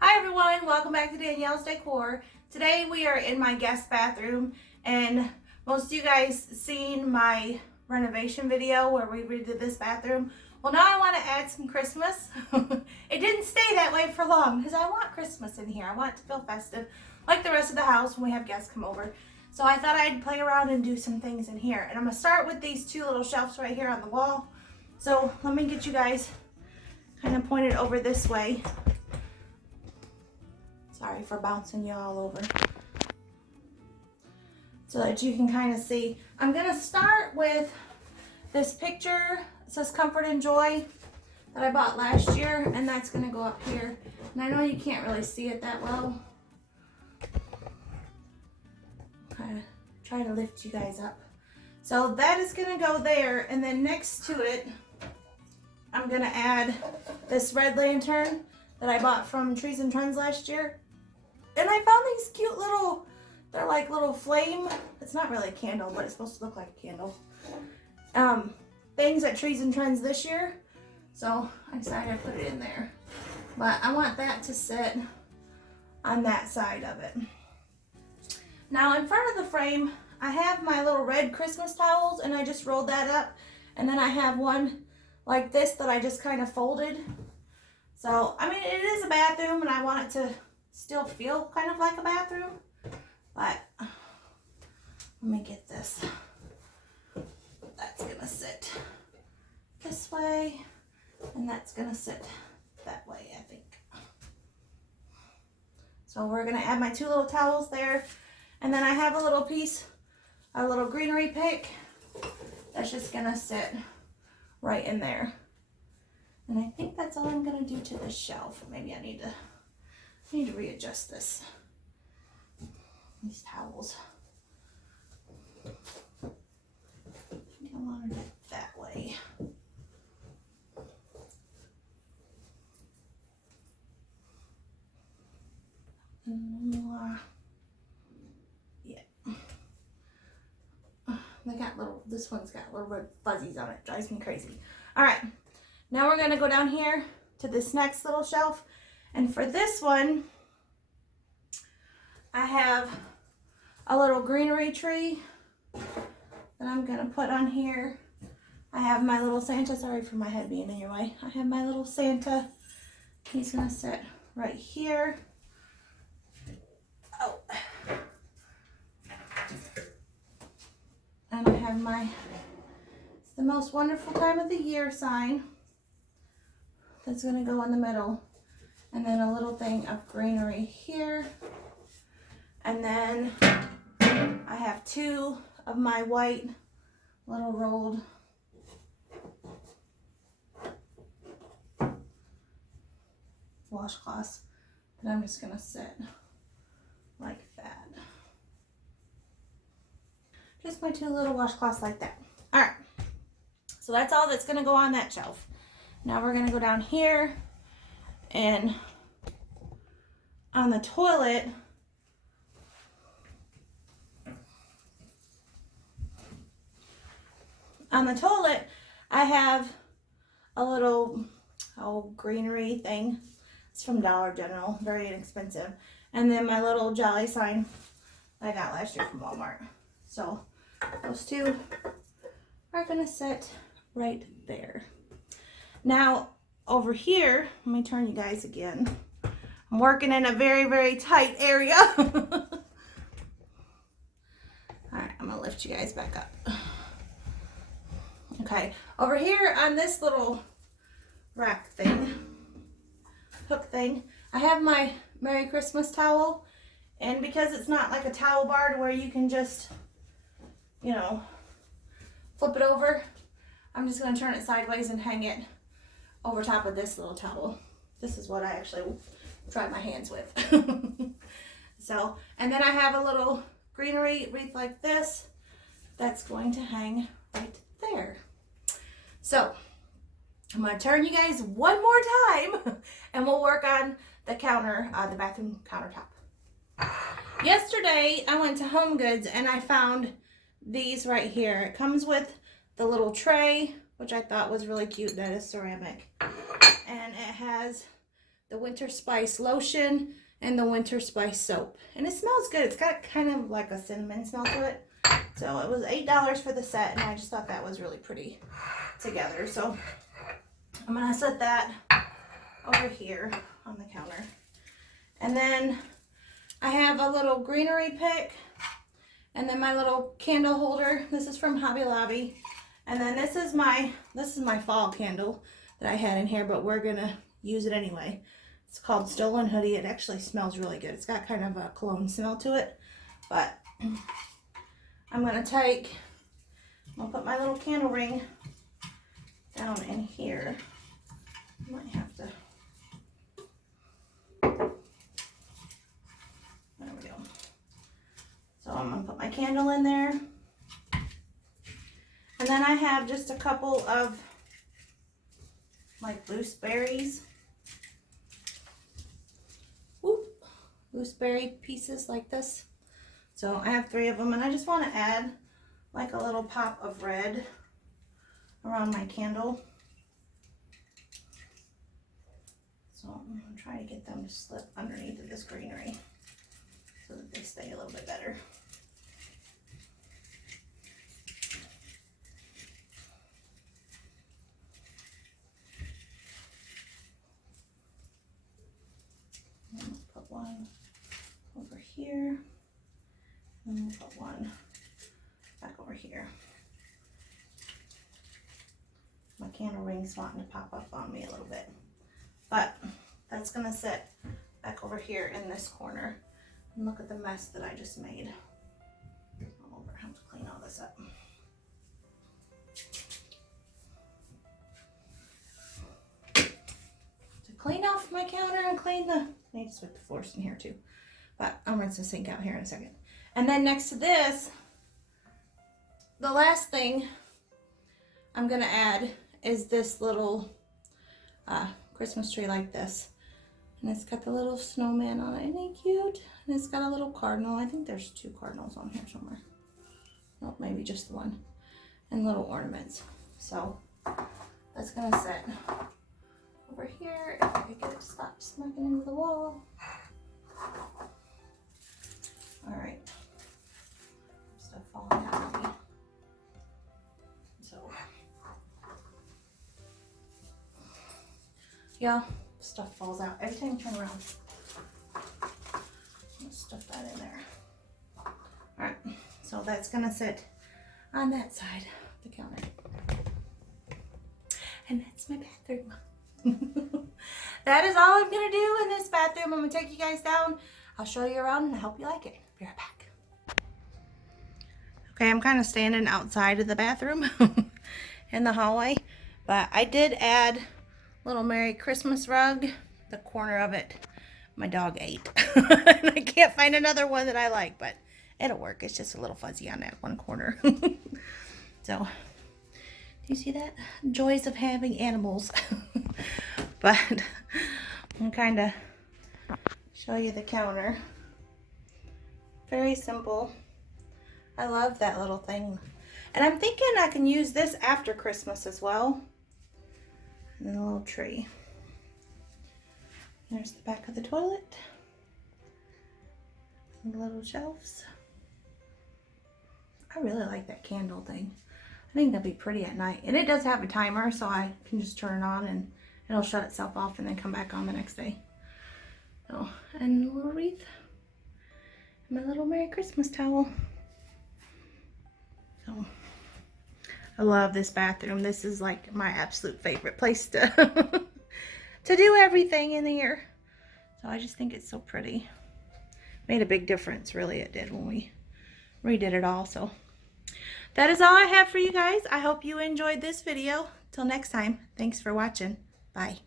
Hi everyone, welcome back to Danielle's Decor. Today we are in my guest bathroom, and most of you guys seen my renovation video where we redid this bathroom. Well, now I want to add some Christmas. It didn't stay that way for long because I want Christmas in here. I want it to feel festive like the rest of the house when we have guests come over. So I thought I'd play around and do some things in here. And I'm going to start with these two little shelves right here on the wall. So let me get you guys kind of pointed over this way. Sorry for bouncing you all over. So that you can kind of see. I'm going to start with this picture. It says Comfort and Joy that I bought last year, and that's going to go up here. And I know you can't really see it that well. Kind of try to lift you guys up. So that is going to go there, and then next to it, I'm going to add this red lantern that I bought from Trees and Trends last year. And I found these cute little, they're like little flame, it's not really a candle, but it's supposed to look like a candle, things at Trees and Trends this year. So I decided to put it in there. But I want that to sit on that side of it. Now in front of the frame, I have my little red Christmas towels, and I just rolled that up. And then I have one like this that I just kind of folded. So, I mean, it is a bathroom, and I want it to still feel kind of like a bathroom, but let me get this. That's gonna sit this way, and that's gonna sit that way, I think. So we're gonna add my two little towels there, and then I have a little piece, a little greenery pick that's just gonna sit right in there. And I think that's all I'm gonna do to this shelf. Maybe I need to readjust these towels. I want it that way. Yeah. They got little, this one's got little red fuzzies on it. Drives me crazy. All right, now we're gonna go down here to this next little shelf. And for this one, I have a little greenery tree that I'm gonna put on here. I have my little Santa, sorry for my head being in your way. I have my little Santa. He's gonna sit right here. Oh. And I have my, it's the most wonderful time of the year sign that's gonna go in the middle. And then a little thing of greenery here. And then I have two of my white little rolled washcloths that I'm just gonna sit like that. Just my two little washcloths like that. All right, so that's all that's gonna go on that shelf. Now we're gonna go down here, and on the toilet, I have a little greenery thing. It's from Dollar General, very inexpensive. And then my little jolly sign I got last year from Walmart. So those two are gonna sit right there. Now over here, let me turn you guys again. I'm working in a very, very tight area. All right, I'm gonna lift you guys back up. Okay, over here on this little rack thing, hook thing, I have my Merry Christmas towel. And because it's not like a towel bar to where you can just, you know, flip it over, I'm just gonna turn it sideways and hang it over top of this little towel. This is what I actually tried my hands with. So, and then I have a little greenery wreath like this that's going to hang right there. So I'm going to turn you guys one more time and we'll work on the counter, the bathroom countertop. Yesterday I went to Home Goods and I found these right here. It comes with the little tray, which I thought was really cute. That is ceramic. And it has the winter spice lotion and the winter spice soap. And it smells good. It's got kind of like a cinnamon smell to it. So it was $8 for the set, and I just thought that was really pretty together. So I'm gonna set that over here on the counter. And then I have a little greenery pick, and then my little candle holder. This is from Hobby Lobby. And then this is my fall candle that I had in here, but we're gonna use it anyway. It's called Stolen Hoodie. It actually smells really good. It's got kind of a cologne smell to it, but I'm gonna put my little candle ring down in here. I might have to, there we go. So I'm gonna put my candle in there. And then I have just a couple of like loose berries. Whoop. Loose berry pieces like this. So I have 3 of them, and I just want to add like a little pop of red around my candle. So I'm going to try to get them to slip underneath of this greenery so that they stay a little bit better. I'm going to put one over here. And we'll put one back over here. My candle ring's wanting to pop up on me a little bit. But that's going to sit back over here in this corner. And look at the mess that I just made. I'm over. I have to clean all this up. To clean off my counter and clean the... I need to sweep the floors in here too. But I'll rinse the sink out here in a second. And then next to this, the last thing I'm going to add is this little Christmas tree like this. And it's got the little snowman on it. Isn't he cute? And it's got a little cardinal. I think there's 2 cardinals on here somewhere. Oh, maybe just the one. And little ornaments. So that's going to sit over here. If I could get it to stop smacking into the wall. All right. Stuff falling out of me. So, yeah, stuff falls out every time you turn around. Let's stuff that in there. All right, so that's gonna sit on that side of the counter. And that's my bathroom. That is all I'm gonna do in this bathroom. I'm gonna take you guys down. I'll show you around and I hope you like it. Be right back. Okay, I'm kind of standing outside of the bathroom in the hallway, but I did add a little Merry Christmas rug. The corner of it, my dog ate. And I can't find another one that I like, but it'll work. It's just a little fuzzy on that one corner. So, do you see that? Joys of having animals. But I'm kind of show you the counter. Very simple. I love that little thing. And I'm thinking I can use this after Christmas as well. And a little tree. There's the back of the toilet. And the little shelves. I really like that candle thing. I think that'd be pretty at night. And it does have a timer, so I can just turn it on and it'll shut itself off and then come back on the next day. Oh, and a little wreath. And my little Merry Christmas towel. So, I love this bathroom. This is like my absolute favorite place to to do everything in here. So I just think it's so pretty. Made a big difference, really it did when we redid it all. So that is all I have for you guys. I hope you enjoyed this video. Till next time, thanks for watching. Bye.